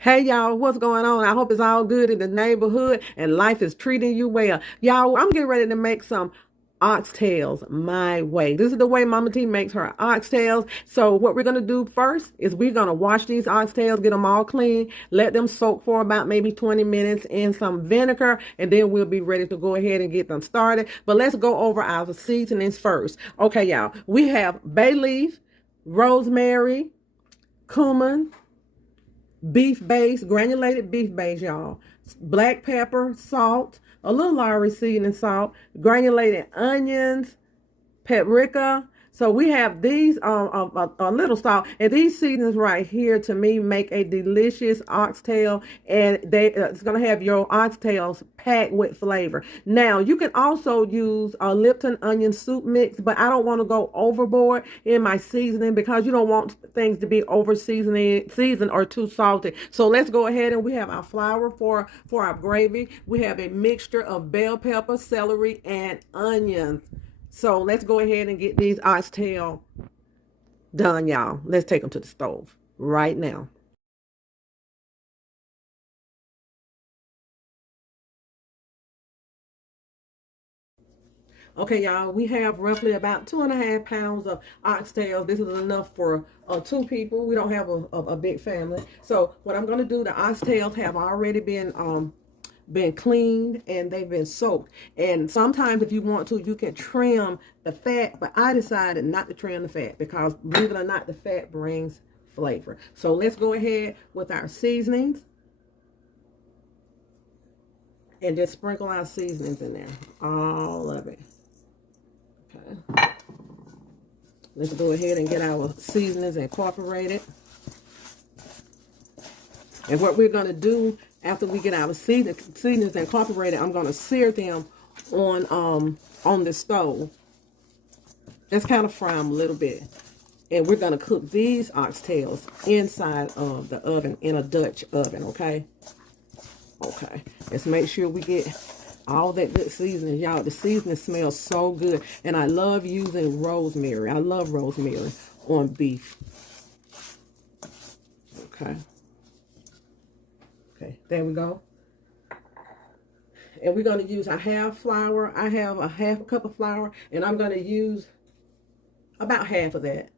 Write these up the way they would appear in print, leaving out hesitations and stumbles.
Hey y'all, what's going on? I hope it's all good in the neighborhood and life is treating you well. Y'all, I'm getting ready to make some oxtails my way. This is the way Mama T makes her oxtails. So what we're going to do first is we're going to wash these oxtails, get them all clean, let them soak for about maybe 20 minutes in some vinegar, and then we'll be ready to go ahead and get them started. But let's go over our seasonings first. Okay, y'all, we have bay leaf, rosemary, cumin, beef base, granulated beef base, y'all. Black pepper, salt, a little Lowry seasoning salt, granulated onions, paprika. So we have these a little salt, and these seasonings right here to me make a delicious oxtail, and it's gonna have your oxtails packed with flavor. Now you can also use a Lipton onion soup mix, but I don't want to go overboard in my seasoning because you don't want things to be seasoned or too salty. So let's go ahead, and we have our flour for our gravy. We have a mixture of bell pepper, celery, and onions. So let's go ahead and get these oxtail done, y'all. Let's take them to the stove right now. Okay, y'all, we have roughly about 2.5 pounds of oxtails. This is enough for two people. We don't have a big family. So what I'm going to do, the oxtails have already been cleaned and they've been soaked. And sometimes if you want to, you can trim the fat, but I decided not to trim the fat because, believe it or not, the fat brings flavor. So let's go ahead with our seasonings and just sprinkle our seasonings in there, all of it. Okay, let's go ahead and get our seasonings incorporated. And what we're going to do after we get our seasonings incorporated, I'm going to sear them on the stove. Just kind of fry them a little bit. And we're going to cook these oxtails inside of the oven in a Dutch oven, okay? Okay. Let's make sure we get all that good seasoning. Y'all, the seasoning smells so good. And I love using rosemary. I love rosemary on beef. Okay. Okay, there we go. And we're going to use a half flour. I have a half cup of flour, and I'm going to use about half of that.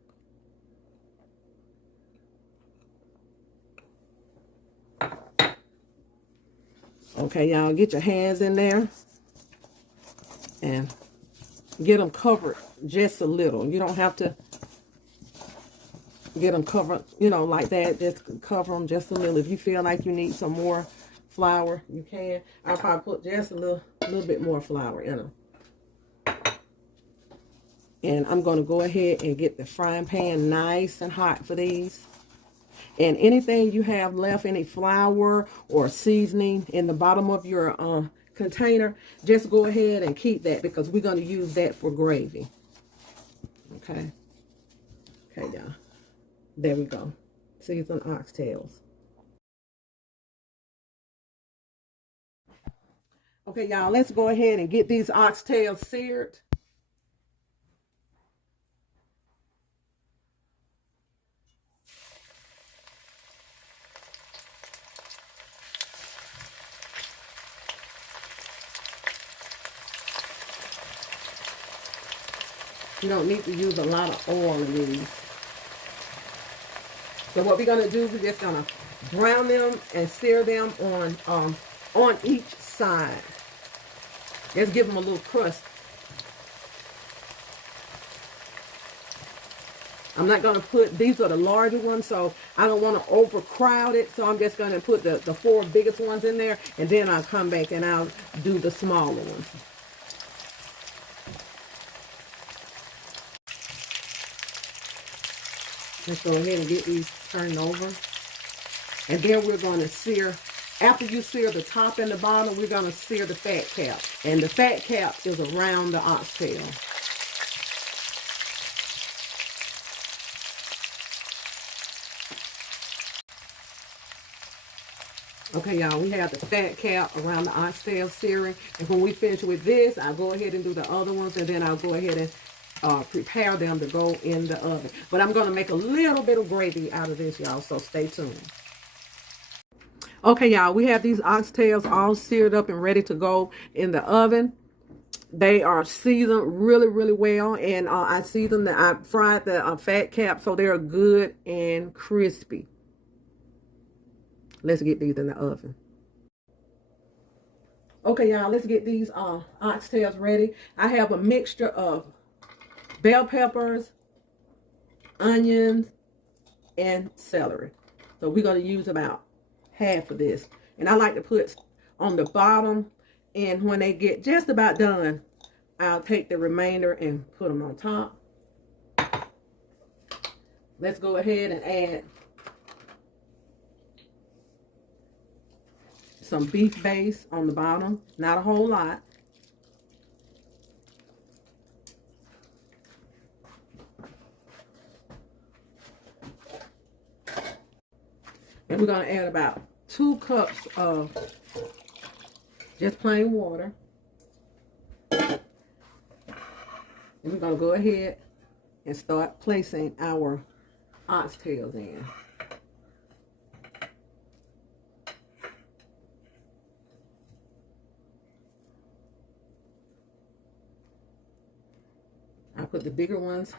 Okay, y'all, get your hands in there and get them covered just a little. You don't have to get them covered, like that. Just cover them just a little. If you feel like you need some more flour, you can. I'll probably put just a little bit more flour in them. And I'm going to go ahead and get the frying pan nice and hot for these. And anything you have left, any flour or seasoning in the bottom of your container, just go ahead and keep that because we're going to use that for gravy. Okay. Okay, y'all. There we go. Seasoned oxtails. Okay, y'all, let's go ahead and get these oxtails seared. You don't need to use a lot of oil in these. So what we're going to do is we're just going to brown them and sear them on each side. Just give them a little crust. I'm not going to put, these are the larger ones, so I don't want to overcrowd it. So I'm just going to put the 4 biggest ones in there, and then I'll come back and I'll do the smaller ones. Let's go ahead and get these turned over. And then we're going to sear, after you sear the top and the bottom, we're going to sear the fat cap. And the fat cap is around the oxtail. Okay, y'all, we have the fat cap around the oxtail searing. And when we finish with this, I'll go ahead and do the other ones, and then I'll go ahead and prepare them to go in the oven. But I'm going to make a little bit of gravy out of this, y'all, so stay tuned. Okay, y'all, we have these oxtails all seared up and ready to go in the oven. They are seasoned really, really well, and I fried the fat cap so they're good and crispy. Let's get these in the oven. Okay, y'all, let's get these oxtails ready. I have a mixture of bell peppers, onions, and celery. So we're going to use about half of this. And I like to put on the bottom, and when they get just about done, I'll take the remainder and put them on top. Let's go ahead and add some beef base on the bottom. Not a whole lot. And we're going to add about 2 cups of just plain water. And we're going to go ahead and start placing our oxtails in. I put the bigger ones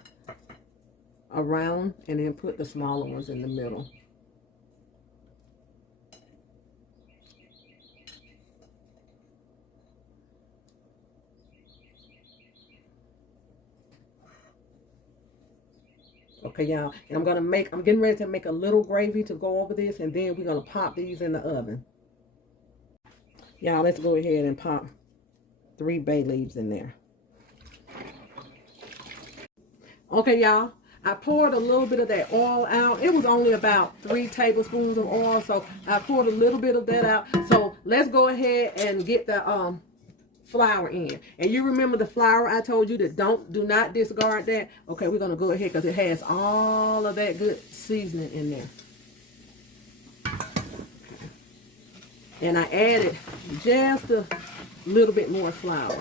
around and then put the smaller ones in the middle. Okay, y'all, and I'm getting ready to make a little gravy to go over this, and then we're gonna pop these in the oven. Y'all, let's go ahead and pop 3 bay leaves in there. Okay, y'all, I poured a little bit of that oil out. It was only about 3 tablespoons of oil, so I poured a little bit of that out. So let's go ahead and get the flour in. And you remember the flour I told you that do not discard that. Okay, we're gonna go ahead because it has all of that good seasoning in there. And I added just a little bit more flour.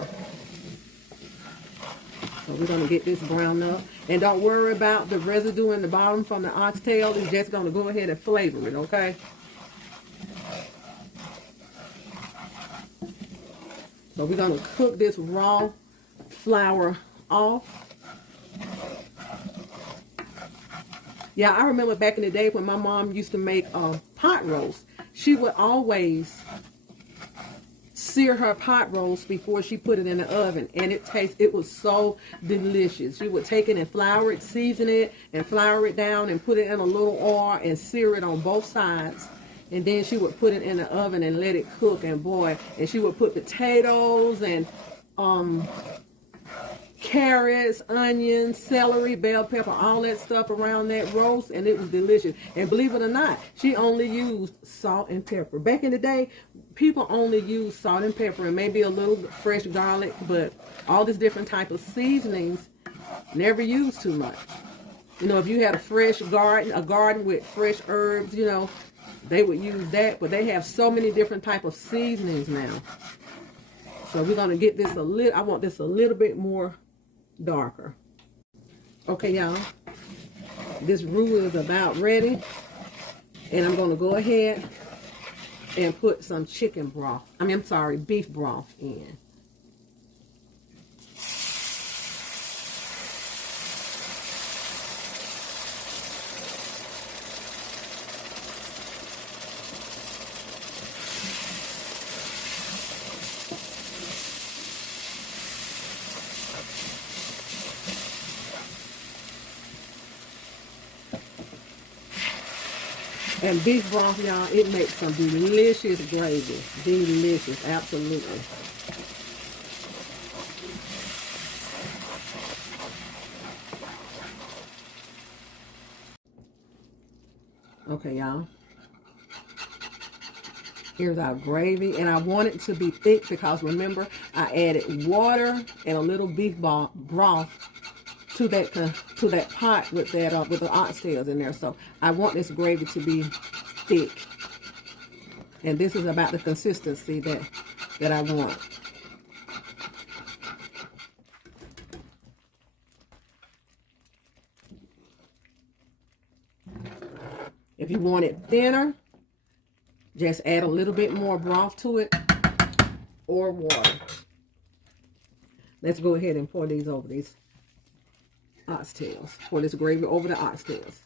So we're gonna get this browned up. And don't worry about the residue in the bottom from the oxtail. It's just gonna go ahead and flavor it, okay? So we're going to cook this raw flour off. Yeah, I remember back in the day when my mom used to make pot roast. She would always sear her pot roast before she put it in the oven. And it was so delicious. She would take it and flour it, season it, and flour it down and put it in a little oil and sear it on both sides. And then she would put it in the oven and let it cook, and boy, and she would put potatoes and carrots, onions, celery, bell pepper, all that stuff around that roast, and it was delicious. And believe it or not, she only used salt and pepper. Back in the day, people only used salt and pepper and maybe a little fresh garlic, but all these different type of seasonings, never used too much. You know, if you had a garden with fresh herbs, you know, they would use that, but they have so many different type of seasonings now. So we're going to get this I want this a little bit more darker. Okay, y'all. This roux is about ready. And I'm going to go ahead and put some beef broth in. And beef broth, y'all, it makes some delicious gravy. Delicious, absolutely. Okay, y'all. Here's our gravy, and I want it to be thick because remember, I added water and a little beef broth to that pot with the oxtails in there. So I want this gravy to be thick, and this is about the consistency that I want. If you want it thinner, Just add a little bit more broth to it or water. Let's go ahead and pour these over these oxtails. Pour this gravy over the oxtails.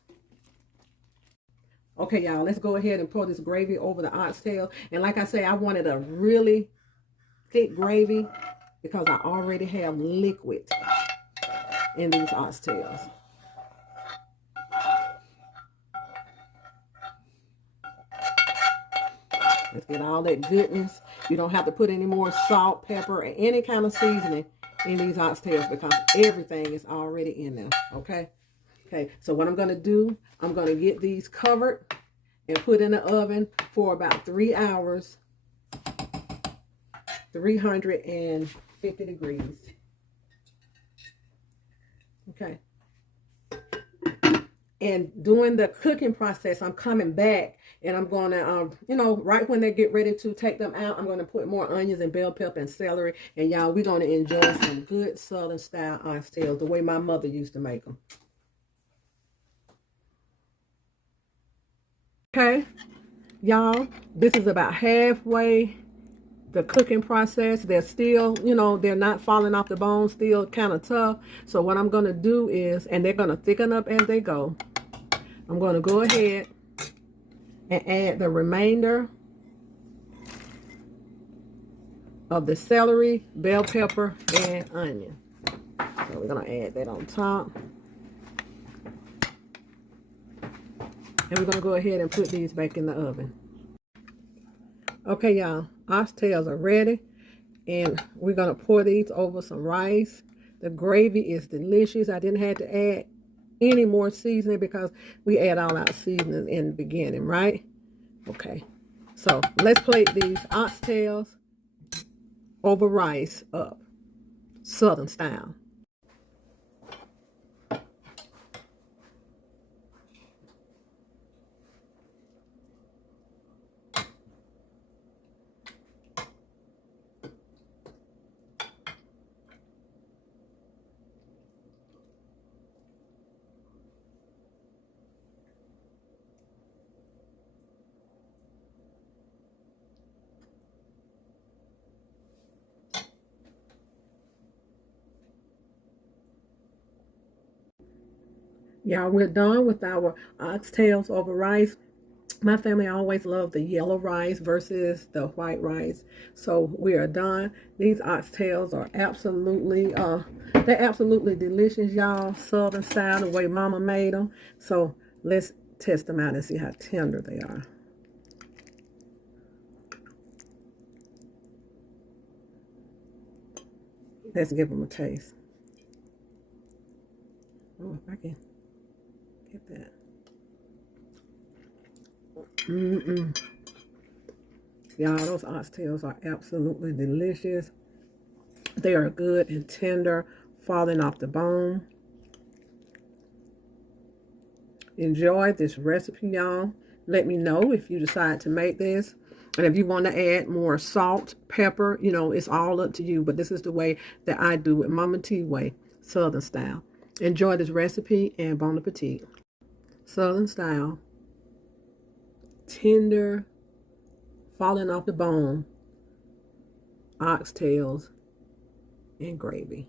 Okay, y'all, let's go ahead and pour this gravy over the oxtail. And like I say, I wanted a really thick gravy because I already have liquid in these oxtails. Let's get all that goodness. You don't have to put any more salt, pepper, or any kind of seasoning in these oxtails because everything is already in there, okay? Okay, so what I'm going to do, I'm going to get these covered and put in the oven for about 3 hours, 350 degrees. Okay. And during the cooking process, I'm coming back and I'm going to, you know, right when they get ready to take them out, I'm going to put more onions and bell pepper and celery. And y'all, we're going to enjoy some good Southern style oxtails, the way my mother used to make them. Okay, y'all, this is about halfway the cooking process. They're still, you know, they're not falling off the bone, still kind of tough. So what I'm going to do is, and they're going to thicken up as they go, I'm going to go ahead and add the remainder of the celery, bell pepper, and onion. So we're going to add that on top. And we're going to go ahead and put these back in the oven. Okay, y'all, oxtails are ready. And we're going to pour these over some rice. The gravy is delicious. I didn't have to add any more seasoning because we add all our seasoning in the beginning, right? Okay, so let's plate these oxtails over rice up, Southern style. Y'all, we're done with our oxtails over rice. My family always loved the yellow rice versus the white rice. So we are done. These oxtails are absolutely, they're absolutely delicious, y'all. Southern style, the way Mama made them. So let's test them out and see how tender they are. Let's give them a taste. Oh, if I can get that. Y'all, those oxtails are absolutely delicious. They are good and tender, falling off the bone. Enjoy this recipe, y'all. Let me know if you decide to make this. And if you want to add more salt, pepper, you know, it's all up to you. But this is the way that I do it, Mama T way, Southern style. Enjoy this recipe and bon appetit. Southern style, tender, falling off the bone, oxtails, and gravy.